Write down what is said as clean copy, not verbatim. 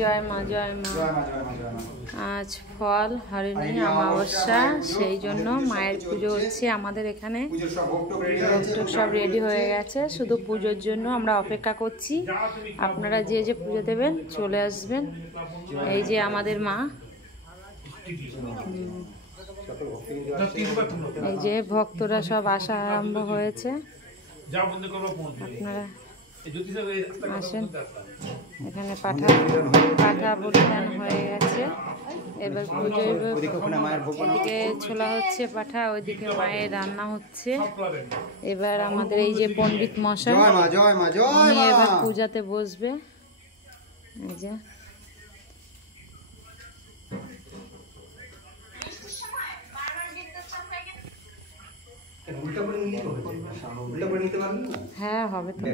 জয় মা জয় মা। আজ ফল হরিণী অমাবস্যা, সেই জন্য মায়ের পুজো হচ্ছে আমাদের এখানে। ভোগ সব রেডি হয়ে গেছে, শুধু পুজোর জন্য আমরা অপেক্ষা করছি। আপনারা যে যে পুজো দেবেন চলে আসবেন। এই যে আমাদের মা, এই যে ভক্তরা সব আসা আরম্ভ হয়েছে। আপনারা আসেন। এখানে পাঠা বলিদান হয়ে গেছে, এবার পুজো। এদিকে ছোলা হচ্ছে পাঠা, ওইদিকে মায়ের রান্না হচ্ছে। এবার আমাদের এই যে পণ্ডিত মশাই, উনি এবার পূজাতে বসবে। এই যে হ্যাঁ হবে তো।